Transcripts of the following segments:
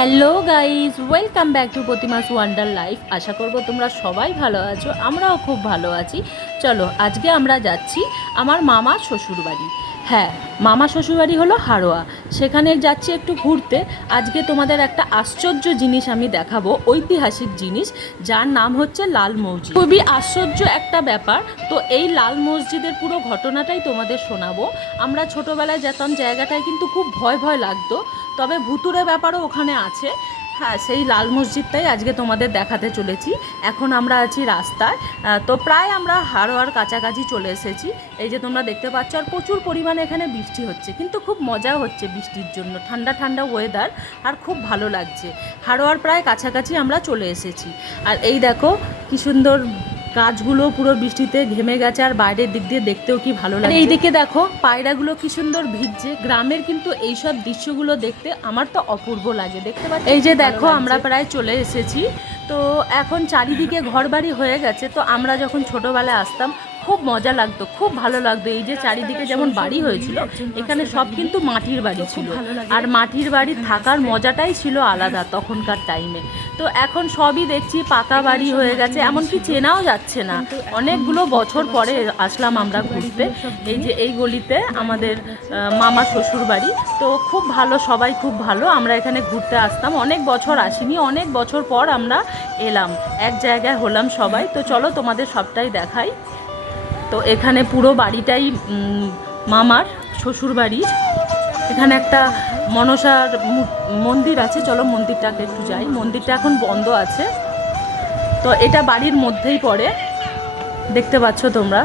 Hello guys, welcome back to Pratimas wonder life. আশা করব তোমরা সবাই ভালো আছো, আমরাও খুব ভালো আছি। চলো আজকে আমরা যাচ্ছি আমার মামা শ্বশুরবাড়ি। হ্যাঁ, মামা শ্বশুরবাড়ি হলো হাড়োয়া, সেখানে যাচ্ছি একটু ঘুরতে। আজকে তোমাদের একটা আশ্চর্য জিনিস আমি দেখাবো, ঐতিহাসিক জিনিস, যার নাম হচ্ছে লাল মসজিদ। খুবই আশ্চর্য একটা ব্যাপার। তো এই লাল মসজিদের পুরো ঘটনাটাই তোমাদের শোনাবো। আমরা ছোটোবেলায় যেতাম, জায়গাটায় কিন্তু খুব ভয় ভয় লাগতো, তবে ভুতুরে ব্যাপারও ওখানে আছে। হ্যাঁ, সেই লাল মসজিদটাই আজকে তোমাদের দেখাতে চলেছি। এখন আমরা আছি রাস্তায়, তো প্রায় আমরা হাড়োয়ার কাছাকাছি চলে এসেছি। এই যে তোমরা দেখতে পাচ্ছ, আর প্রচুর পরিমাণে এখানে বৃষ্টি হচ্ছে, কিন্তু খুব মজা হচ্ছে বৃষ্টির জন্য। ঠান্ডা ঠান্ডা ওয়েদার, আর খুব ভালো লাগছে। হাড়োয়ার প্রায় কাছাকাছি আমরা চলে এসেছি। আর এই দেখো কি সুন্দর গাছগুলো পুরো বৃষ্টিতে ঘেমে গেছে, আর বাইরের দিক দিয়ে দেখতেও কি ভালো লাগে। এইদিকে দেখো পায়রাগুলো কি সুন্দর ভিজছে। গ্রামের কিন্তু এইসব দৃশ্যগুলো দেখতে আমার তো অপূর্ব লাগে। দেখতে পাচ্ছি, এই যে দেখো আমরা প্রায় চলে এসেছি। তো এখন চারিদিকে ঘরবাড়ি হয়ে গেছে। তো আমরা যখন ছোটোবেলায় আসতাম খুব মজা লাগতো, খুব ভালো লাগতো। এই যে চারিদিকে যেমন বাড়ি হয়েছিল, এখানে সব কিন্তু মাটির বাড়ি ছিল, আর মাটির বাড়ি থাকার মজাটাই ছিল আলাদা তখনকার টাইমে। তো এখন সবই দেখছি পাকা বাড়ি হয়ে গেছে, এমনকি চেনাও যাচ্ছে না। অনেকগুলো বছর পরে আসলাম আমরা ঘুরতে। এই যে এই গলিতে আমাদের মামা শ্বশুর বাড়ি। তো খুব ভালো, সবাই খুব ভালো। আমরা এখানে ঘুরতে আসতাম, অনেক বছর আসিনি, অনেক বছর পর আমরা এলাম, এক জায়গায় হলাম সবাই। তো চলো তোমাদের সবটাই দেখাই। তো এখানে পুরো বাড়িটাই মামার শ্বশুর বাড়ি। এখানে একটা মনসার মন্দির আছে, চলো মন্দিরটাকে একটু যাই। মন্দিরটা এখন বন্ধ আছে। তো এটা বাড়ির মধ্যেই পড়ে, দেখতে পাচ্ছ তোমরা।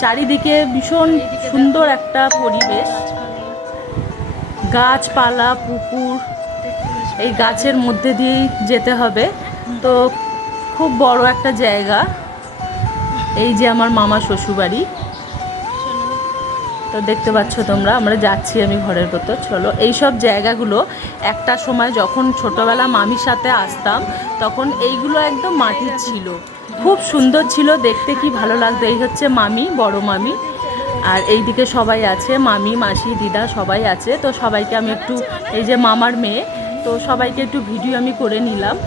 চারিদিকে ভীষণ সুন্দর একটা পরিবেশ, গাছপালা, পুকুর। এই গাছের মধ্যে দিয়েই যেতে হবে। তো খুব বড় একটা জায়গা। এই যে আমার মামা শ্বশুরবাড়ি। তো দেখতে পাচ্ছ তোমরা, আমরা যাচ্ছি আমি ঘরের ভেতর। চলো, এই সব জায়গাগুলো একটা সময় যখন ছোটোবেলা মামির সাথে আসতাম, তখন এইগুলো একদম মাটির ছিল, খুব সুন্দর ছিল দেখতে, কি ভালো লাগতো। এই হচ্ছে মামি, বড় মামি, আর এইদিকে সবাই আছে, মামি, মাসি, দিদা সবাই আছে। তো সবাইকে আমি একটু, এই যে মামার মেয়ে, তো সবাইকে একটু ভিডিও আমি করে নিলাম।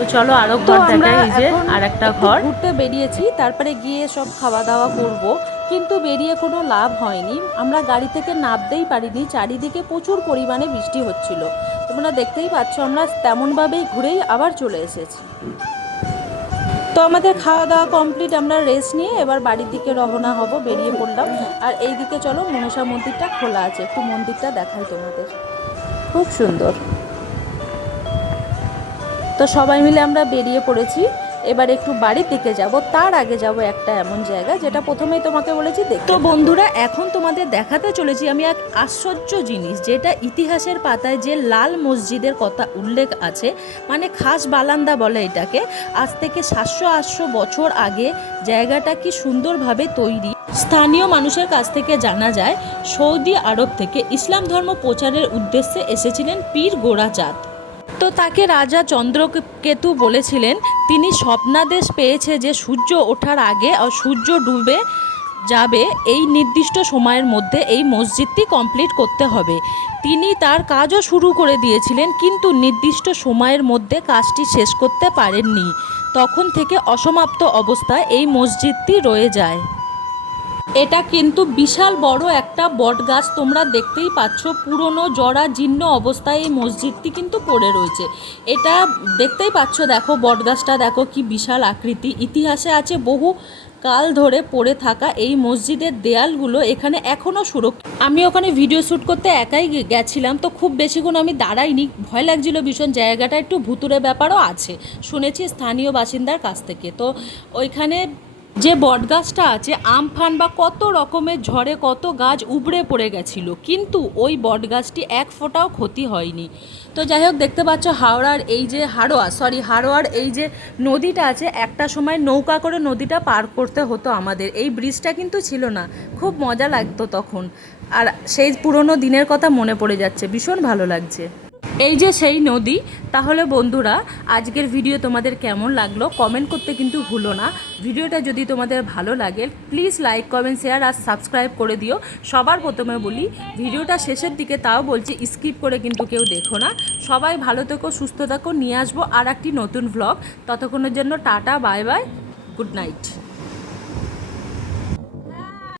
তো চলো আরও ঘর দেখাই। এই যে আর একটা ঘর। ঘুরতে বেরিয়েছি, তারপরে গিয়ে সব খাওয়া দাওয়া করব, কিন্তু বেরিয়ে কোনো লাভ হয়নি। আমরা গাড়ি থেকে নামতেই পারিনি, চারিদিকে প্রচুর পরিমাণে বৃষ্টি হচ্ছিল। তোমরা দেখতেই পাচ্ছ, আমরা তেমনভাবেই ঘুরেই আবার চলে এসেছি। তো আমাদের খাওয়া দাওয়া কমপ্লিট, আমরা রেস্ট নিয়ে এবার বাড়ির দিকে রওনা হব, বেরিয়ে পড়লাম। আর এই দিকে চলো, মনসা মন্দিরটা খোলা আছে, একটু মন্দিরটা দেখাই তোমাদের, খুব সুন্দর। তো সবাই মিলে আমরা বেরিয়ে পড়েছি। এবার একটু বাড়ির দিকে যাব, তার আগে যাব একটা এমন জায়গা যেটা প্রথমেই তোমাকে বলেছি দেখতে। তো বন্ধুরা, এখন তোমাদের দেখাতে চলেছি আমি এক আশ্চর্য জিনিস, যেটা ইতিহাসের পাতায় যে লাল মসজিদের কথা উল্লেখ আছে, মানে খাস বালান্দা বলে এটাকে। আজ থেকে 700-800 বছর আগে জায়গাটা কি সুন্দরভাবে তৈরি। স্থানীয় মানুষের কাছ থেকে জানা যায়, সৌদি আরব থেকে ইসলাম ধর্ম প্রচারের উদ্দেশ্যে এসেছিলেন পীর গোড়াচাঁদ। তো তাকে রাজা চন্দ্রকেতু বলেছিলেন, তিনি স্বপ্নাদেশ পেয়েছে যে সূর্য ওঠার আগে আর সূর্য ডুবে যাবে এই নির্দিষ্ট সময়ের মধ্যে এই মসজিদটি কমপ্লিট করতে হবে। তিনি তার কাজও শুরু করে দিয়েছিলেন, কিন্তু নির্দিষ্ট সময়ের মধ্যে কাজটি শেষ করতে পারেননি। তখন থেকে অসমাপ্ত অবস্থায় এই মসজিদটি রয়ে যায়। এটা কিন্তু বিশাল বড় একটা বট গাছ, তোমরা দেখতেই পাচ্ছ, পুরনো জরা জীর্ণ অবস্থায় এই মসজিদটি কিন্তু পড়ে রয়েছে। এটা দেখতেই পাচ্ছ, দেখো বট গাছটা, দেখো কি বিশাল আকৃতি। ইতিহাসে আছে বহু কাল ধরে পড়ে থাকা এই মসজিদের দেয়ালগুলো এখানে এখনও সুরক্ষিত। আমি ওখানে ভিডিও শ্যুট করতে একাই গেছিলাম, তো খুব বেশিক্ষণ আমি দাঁড়াইনি, ভয় লাগছিল ভীষণ। জায়গাটা একটু ভুতুরে ব্যাপারও আছে শুনেছি স্থানীয় বাসিন্দার কাছ থেকে। তো ওইখানে যে বটগাছটা আছে, আমফান বা কত রকমের ঝড়ে কত গাছ উবড়ে পড়ে গেছিলো, কিন্তু ওই বটগাছটি এক ফোঁটাও ক্ষতি হয়নি। তো যাই হোক, দেখতে পাচ্ছ হাওড়ার এই যে হাড়োয়ার এই যে নদীটা আছে, একটা সময় নৌকা করে নদীটা পার করতে হতো আমাদের। এই ব্রিজটা কিন্তু ছিল না, খুব মজা লাগতো তখন। আর সেই পুরনো দিনের কথা মনে পড়ে যাচ্ছে, ভীষণ ভালো লাগছে। এই যে সেই নদী। তাহলে বন্ধুরা, আজকের ভিডিও তোমাদের কেমন লাগলো কমেন্ট করতে কিন্তু ভুলো না। ভিডিওটা যদি তোমাদের ভালো লাগে প্লিজ লাইক কমেন্ট শেয়ার আর সাবস্ক্রাইব করে দিও। সবার প্রথমে বলি, ভিডিওটা শেষের দিকে তাও বলছি স্কিপ করে কিন্তু কেউ দেখো না। সবাই ভালো থেকো, সুস্থ থাকো, নিয়ে আসবো আর একটি নতুন ভ্লগ। ততক্ষণের জন্য tata, bye bye, good night.